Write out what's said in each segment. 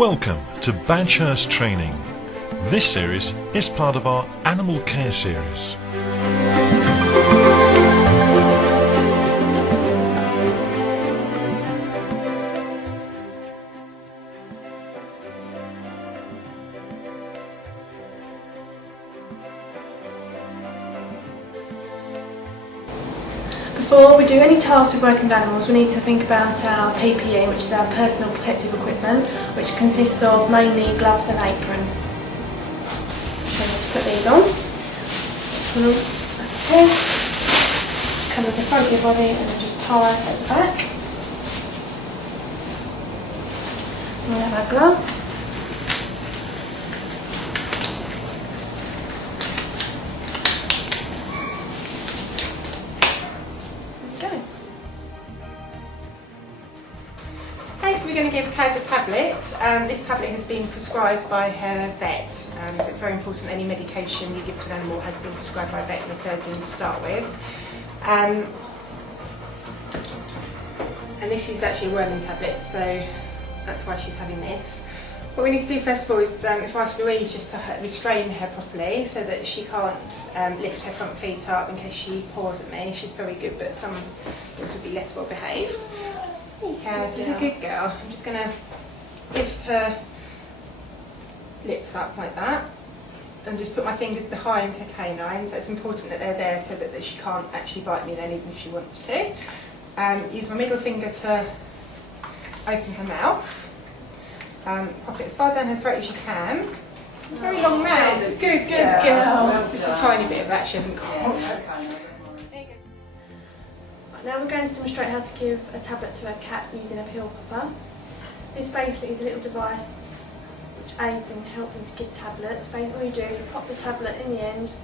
Welcome to Badgehurst Training. This series is part of our Animal Care series. Before we do any tasks with working with animals, we need to think about our PPE, which is our personal protective equipment, which consists of mainly gloves and apron. So let's put these on. Okay. Covers the front of your body and then just tie at the back. And we'll have our gloves. So we're going to give Kaz a tablet. This tablet has been prescribed by her vet, so it's very important that any medication you give to an animal has been prescribed by a vet and a surgeon to start with. And this is actually a worming tablet, so that's why she's having this. What we need to do first of all is if I ask Louise just to restrain her properly so that she can't lift her front feet up in case she paws at me. She's very good, but some dogs would be less well behaved. Kaz, she's a good girl. I'm just going to lift her lips up like that and just put my fingers behind her canines. It's important that they're there so that she can't actually bite me then, even if she wants to. Use my middle finger to open her mouth. Pop it as far down her throat as you can. Very long mouth. Good girl. Just a tiny bit of that she hasn't got. Now we're going to demonstrate how to give a tablet to a cat using a pill popper. This basically is a little device which aids in helping to give tablets. Basically all you do is you pop the tablet in the end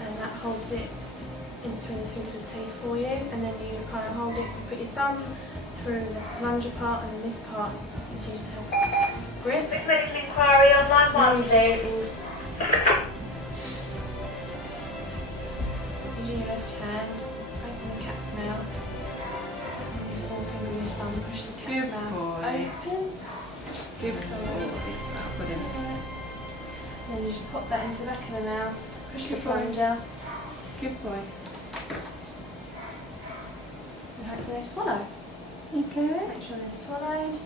and that holds it in between the two little teeth for you, and then you kind of hold it, you put your thumb through the plunger part and then this part is used to help grip. Medical inquiry on line 1. All you do is using your left hand, open the cat's mouth, and your forefinger with your thumb, push the cat's mouth open. Good boy. And then you just pop that into the back of the mouth, push the plunger. Good boy. And hopefully they swallow. Okay. Make sure they're swallowed.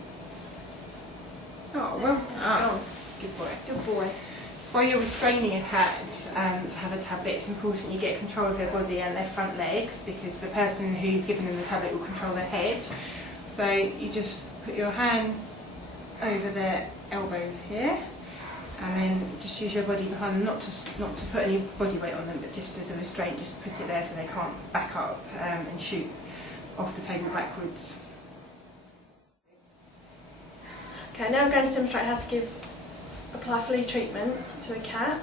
Oh, well done. Good boy. Good boy. So while you're restraining a cat to have a tablet, it's important you get control of their body and their front legs, because the person who's giving them the tablet will control their head. So you just put your hands over their elbows here, and then just use your body behind them, not to put any body weight on them, but just as a restraint, just put it there so they can't back up and shoot off the table backwards. Okay, now I'm going to demonstrate how to apply flea treatment to a cat.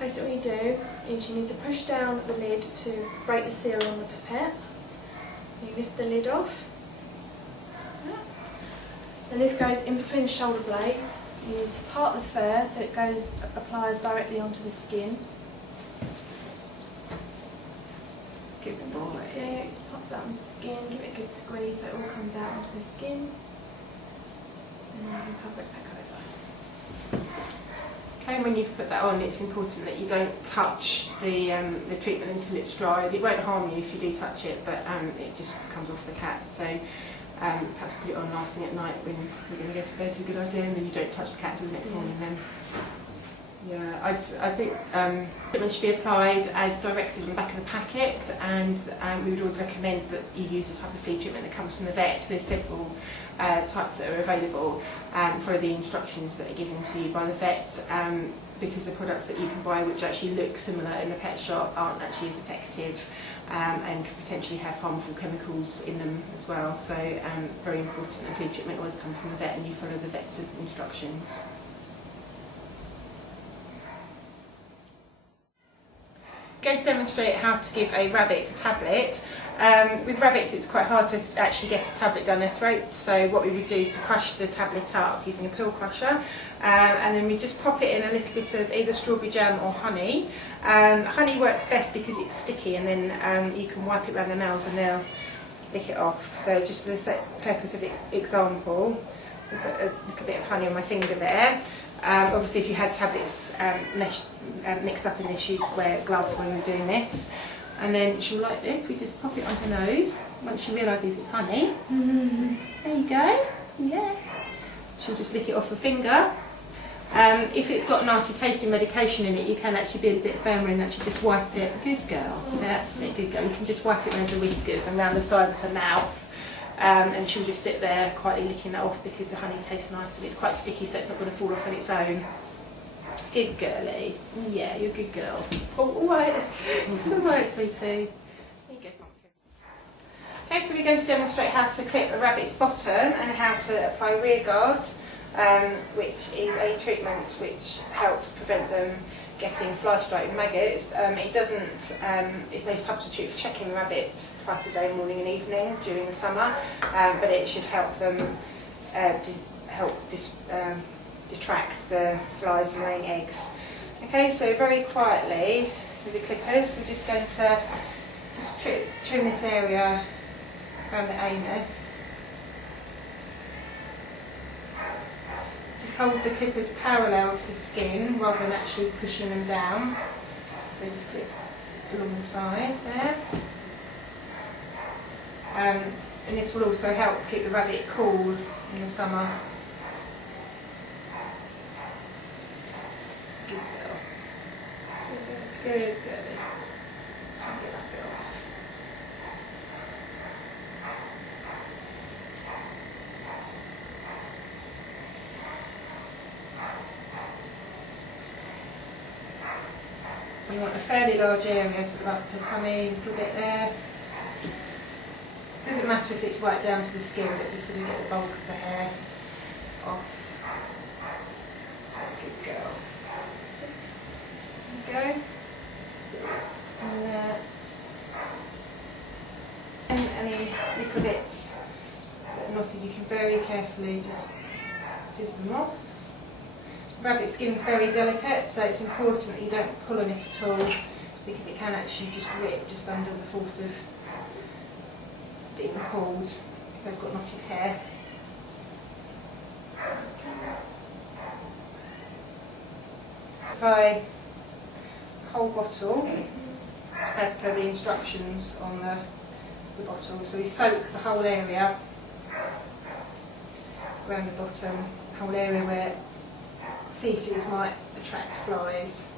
Basically what you do is you need to push down the lid to break the seal on the pipette. You lift the lid off. And this goes in between the shoulder blades. You need to part the fur so it applies directly onto the skin. Good boy. Pop that onto the skin, give it a good squeeze so it all comes out onto the skin. And then you can cover it back over. Okay, when you've put that on, it's important that you don't touch the treatment until it's dried. It won't harm you if you do touch it, but it just comes off the cat. So perhaps put it on last thing at night when you're going to go to bed is a good idea, and then you don't touch the cat until the next morning then. Yeah, I think treatment should be applied as directed on the back of the packet, and we would always recommend that you use the type of flea treatment that comes from the vet. There's several types that are available. Follow the instructions that are given to you by the vet, because the products that you can buy which actually look similar in the pet shop aren't actually as effective and could potentially have harmful chemicals in them as well. So very important that flea treatment always comes from the vet and you follow the vet's instructions. I'm going to demonstrate how to give a rabbit a tablet. With rabbits it's quite hard to actually get a tablet down their throat, so what we would do is to crush the tablet up using a pill crusher, and then we just pop it in a little bit of either strawberry jam or honey. Honey works best because it's sticky, and then you can wipe it around their mouths and they'll lick it off. So just for the purpose of example, I'll put a little bit of honey on my finger there. Obviously if you had tablets mixed up in this, you'd wear gloves when you're doing this. And then she'll like this, we just pop it on her nose. Once she realises it's honey, there you go, yeah. She'll just lick it off her finger. If it's got nasty tasting medication in it, you can actually be a bit firmer and actually just wipe it. Good girl, that's it, good girl. You can just wipe it around the whiskers and around the side of her mouth. And she'll just sit there quietly licking that off because the honey tastes nice and it's quite sticky, so it's not going to fall off on its own. Good girlie. Yeah, you're a good girl. Oh, alright. It's alright, sweetie. There you go, pumpkin. Okay, so we're going to demonstrate how to clip a rabbit's bottom and how to apply rear guard, which is a treatment which helps prevent them getting fly-strike and maggots. It doesn't, it's no substitute for checking the rabbits twice a day, morning and evening during the summer, but it should help them detract the flies from laying eggs. Okay, so very quietly with the clippers, we're just going to trim this area around the anus. Just hold the clippers parallel to the skin rather than actually pushing them down. So just clip along the sides there. And this will also help keep the rabbit cool in the summer. Good girl. Good girlie. Try and get that bit off. You want a fairly large area, sort of up her tummy, a little bit there. Doesn't matter if it's right down to the skin, but just sort of get the bulk of the hair off. That's a good girl. There you go. Still in there. And any little bits that are knotted, you can very carefully just scissor them off. Rabbit skin is very delicate, so it's important that you don't pull on it at all because it can actually just rip just under the force of being pulled if they've got knotted hair. Apply the whole bottle as per the instructions on the bottle. So we soak the whole area around the bottom, the whole area where feces might attract flies.